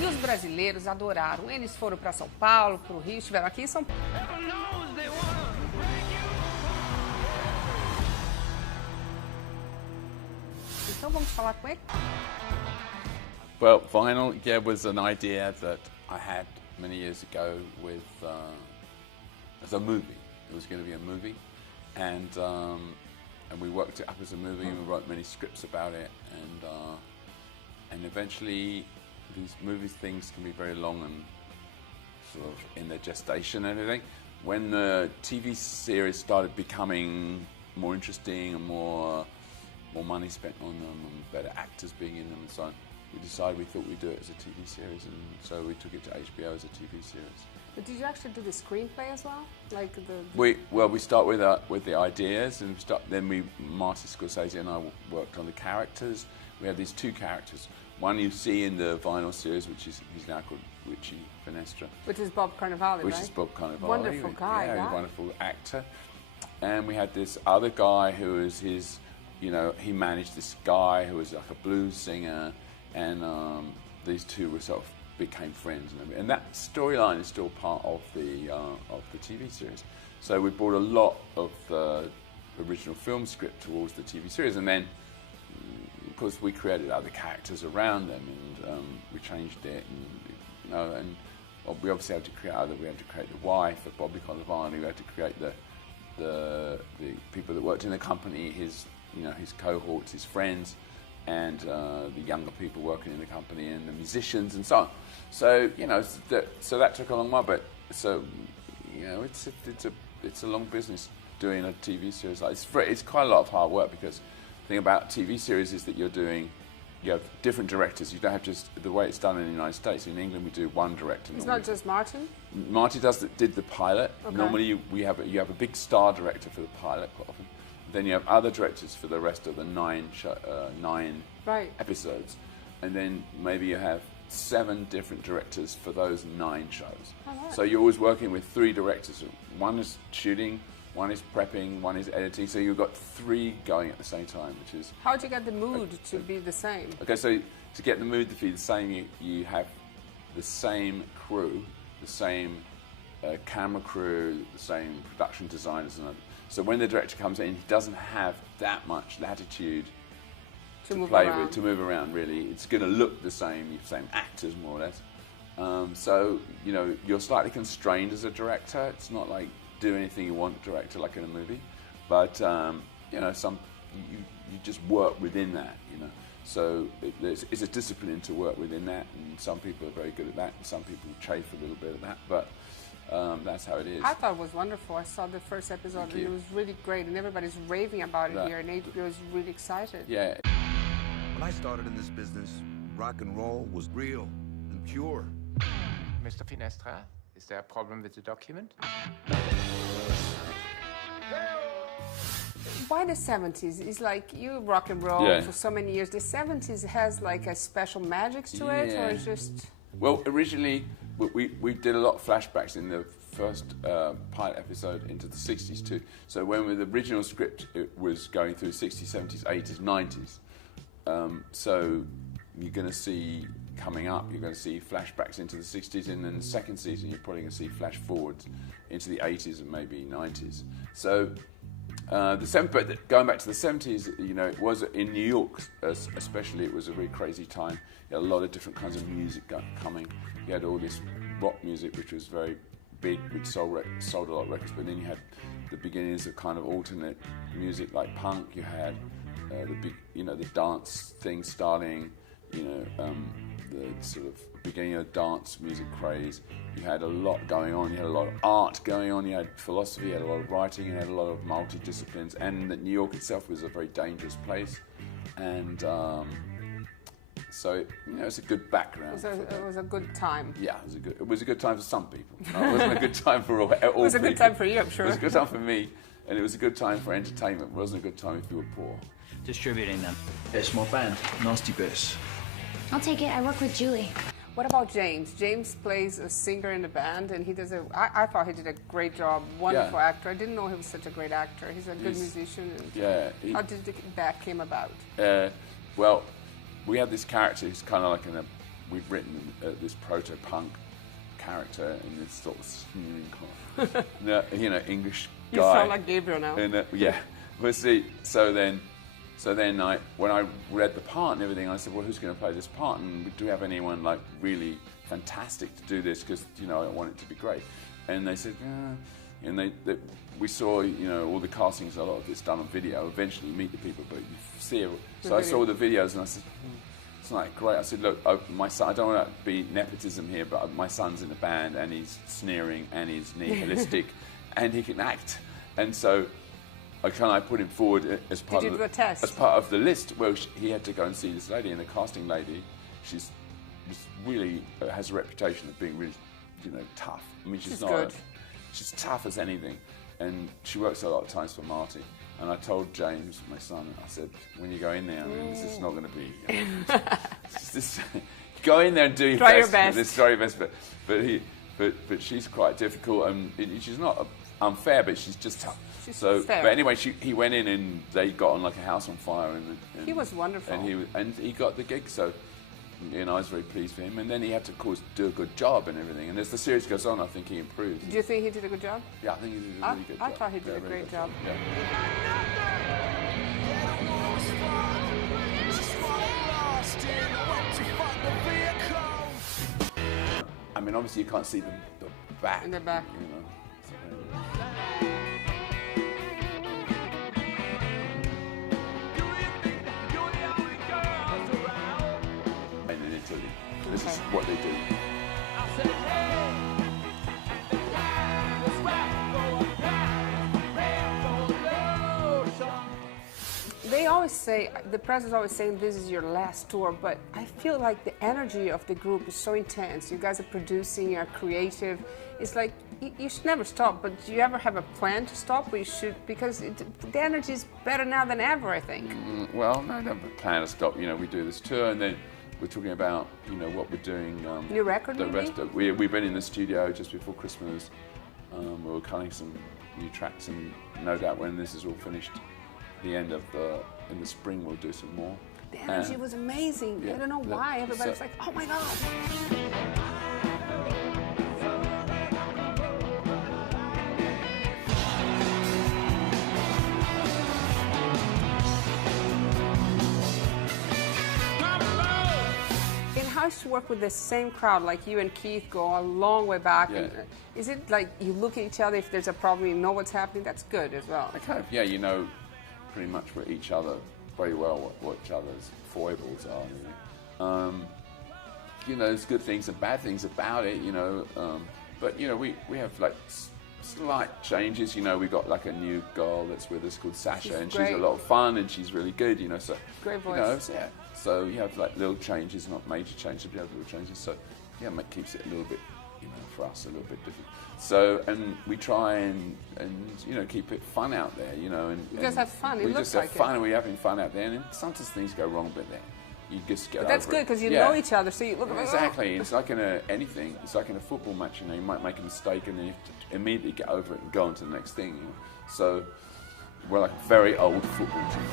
E os brasileiros adoraram. Eles foram para São Paulo, para o Rio, estiveram aqui em São Paulo. Então vamos falar com ele. Well, vinyl, yeah, was an idea that I had many years ago with as a movie. It was going to be a movie, and we worked it up as a movie. And we wrote many scripts about it, and eventually, these movie things can be very long and sort of in their gestation and everything. When the TV series started becoming more interesting and more money spent on them and better actors being in them and so on, we decided we thought we'd do it as a TV series, and so we took it to HBO as a TV series. But did you actually do the screenplay as well? Like We start with the ideas, and Marty Scorsese and I worked on the characters. We had these two characters. One you see in the vinyl series, he's now called Richie Finestra. Which is Bob Cannavale, Which right? is Bob Cannavale. Wonderful guy, yeah. He's a wonderful actor. And we had this other guy who was his, he managed this guy who was like a blues singer, and these two were sort of became friends, and that storyline is still part of the TV series. So we brought a lot of the original film script towards the TV series, and then of course we created other characters around them, and we changed it, and we obviously had to create the wife of Bobby Cannavale. We had to create the people that worked in the company, his cohorts, his friends, and the younger people working in the company, and the musicians, and so on. So so that took a long while, but it's a long business doing a TV series. It's quite a lot of hard work, because the thing about TV series is that you have different directors. You don't have just the way it's done in the United States. In England, we do one director. It's not just Martin. Marty did the pilot. Okay. Normally, you have a big star director for the pilot quite often. Then you have other directors for the rest of the nine episodes, and then maybe you have 7 different directors for those 9 shows. Oh, right. So you're always working with 3 directors. One is shooting, one is prepping, one is editing. So you've got 3 going at the same time, which is... How do you get the mood to be the same? Okay, so to get the mood to be the same, you have the same crew, the same camera crew, the same production designers, and so when the director comes in, he doesn't have that much latitude to play with, to move around, really. It's going to look the same actors, more or less. So, you're slightly constrained as a director. It's not like do anything you want, director, like in a movie. But, you just work within that, So it's a discipline to work within that, and some people are very good at that, and some people chafe a little bit at that, but that's how it is. I thought it was wonderful. I saw the first episode, and it was really great, and everybody's raving about it here, and HBO is really excited. Yeah. When I started in this business, rock and roll was real and pure. Mr. Finestra, is there a problem with the document? Why the 70s? It's like you rock and roll for so many years. The 70s has like a special magic to it, or it's just... Well, originally, we did a lot of flashbacks in the first pilot episode into the 60s too. So when with the original script, it was going through 60s, 70s, 80s, 90s. So you're going to see, coming up, you're going to see flashbacks into the 60s, and then the second season you're probably going to see flash forwards into the 80s and maybe 90s. So but going back to the 70s, it was in New York especially, it was a really crazy time. You had a lot of different kinds of music coming. You had all this rock music, which was very big, which sold a lot of records, but then you had the beginnings of kind of alternate music like punk. You had the big, the dance thing starting, the sort of beginning of dance music craze. You had a lot going on. You had a lot of art going on. You had philosophy. You had a lot of writing. You had a lot of multidisciplines. And that New York itself was a very dangerous place. And so it's a good background. It was a good time. Yeah, it was a good time for some people. It wasn't a good time for all people. It was a good time for you, I'm sure. It was a good time for me, and it was a good time for entertainment. It wasn't a good time if you were poor. Distributing them. A small band, Nasty Bass. I'll take it. I work with Julie. What about James? James plays a singer in the band, and he does I thought he did a great job. Wonderful actor. I didn't know he was such a great actor. He's a good musician. And how did that came about? Well, we have this character who's kind of like we've written this proto-punk character in this sort of sneering English guy. You sound like Gabriel now. And, we'll see. So then when I read the part and everything, I said, well, who's going to play this part? And do we have anyone like really fantastic to do this? Because I want it to be great. And they said, yeah. And we saw all the castings. A lot of it's done on video. Eventually, you meet the people, but you see it. So I saw the videos and I said, it's like great. I said, look, my son. I don't want to be nepotism here, but my son's in the band and he's sneering and he's nihilistic, and he can act. And so I put him forward as part of the list. Well, he had to go and see this lady, and the casting lady, she's really has a reputation of being really, tough. I mean, she's not. She's tough as anything, and she works a lot of times for Marty. And I told James, my son, I said, when you go in there, I mean, this is not going to be. Go in there and do your try best. Your best. Let's try your best. But she's quite difficult, and she's not unfair, but she's just tough. Fair. But anyway, he went in and they got on like a house on fire. And he was wonderful. And he got the gig, so I was very pleased for him. And then he had to, of course, do a good job and everything. And as the series goes on, I think he improves. Do you think he did a good job? Yeah, I think he did a really good job. I thought he did a great job. Yeah. I mean, obviously, you can't see the back. In the back. This is what they do. They always say, the press is always saying this is your last tour, but I feel like the energy of the group is so intense. You guys are producing, you're creative. It's like, you should never stop, but do you ever have a plan to stop? Or you should, because the energy is better now than ever, I think. Well, no, I don't have a plan to stop. We do this tour, and then we're talking about, what we're doing. New record, We've been in the studio just before Christmas. We were cutting some new tracks, and no doubt when this is all finished, in the spring, we'll do some more. The energy was amazing. Yeah, I don't know why. Everybody's like, oh my God. How to work with the same crowd, like you and Keith go a long way back. Yeah. And, is it like you look at each other, if there's a problem, you know what's happening? That's good as well. Yeah, you know pretty much what each other very well, what each other's foibles are. There's good things and bad things about it, but we have like slight changes. We've got like a new girl that's with us called Sasha, and she's a lot of fun and she's really good. So great voice. So you have like little changes, not major changes, but you have little changes. So it keeps it a little bit, for us a little bit different. So and we try and keep it fun out there, and you guys have fun. We just have fun, and we're having fun out there. And sometimes things go wrong, but then you just get over it. That's good because you know each other, so you look exactly. It's like in anything. It's like in a football match. You might make a mistake, and then you have to immediately get over it and go on to the next thing. So we're like a very old football team.